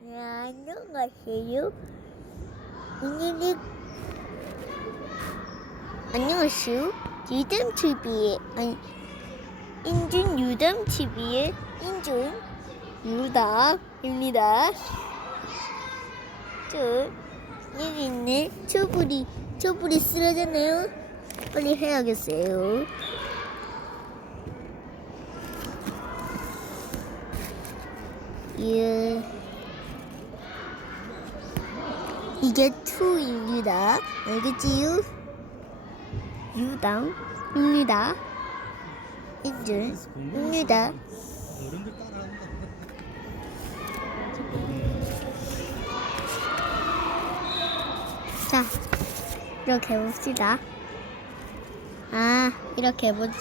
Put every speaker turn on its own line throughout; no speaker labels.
네, 안녕하세요. 오늘은 안녕하세요. 유담 TV의 인준 유담 TV의 인준 유담입니다. 저 여기 있네 초불이 초불이 쓰러졌네요. 빨리 해야겠어요. 예. 이게 투입니다. 알겠지요? 유당입니다.
따라한다.
자, 이렇게 해봅시다. 아, 이렇게 해보지.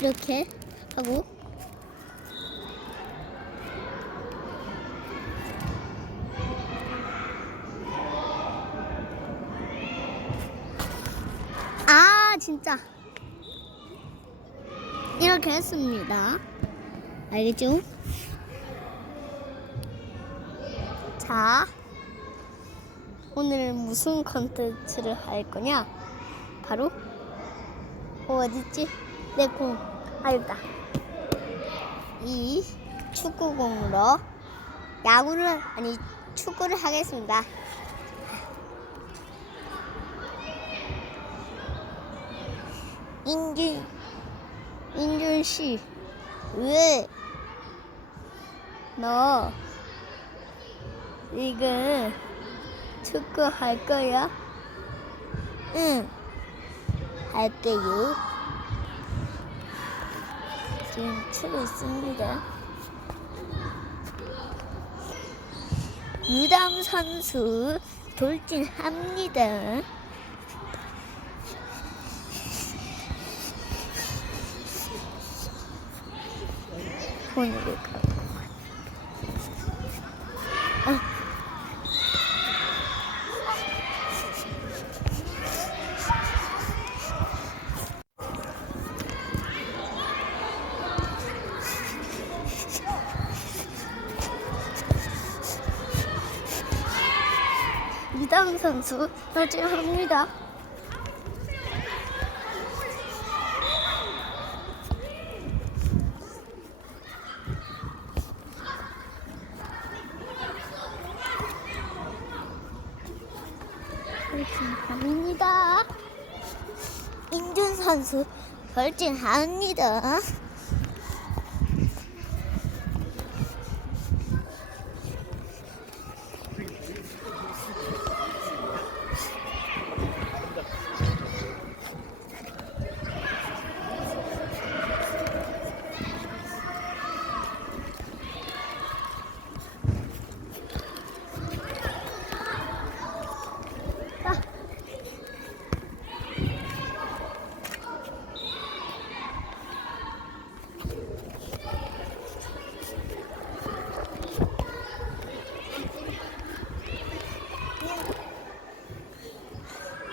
이렇게 하고. 아, 진짜. 이렇게 했습니다. 알겠죠? 자. 오늘은 무슨 컨텐츠를 할 거냐? 바로 어, 어딨지? 내 공. 아, 여기다. 이 축구공으로 야구를 아니 축구를 하겠습니다. 인준 인준 씨, 왜? 너 지금 축구 할 거야? 응, 할게요. 지금 추고 있습니다. 유담 선수 돌진합니다. 갖고. 아. 이담 선수 나중합니다. 돌진합니다. 인준 선수 돌진합니다.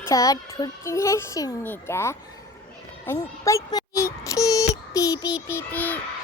자, 돌진했습니다. 아니, 빠이빠이, 킥, 삐삐삐삐.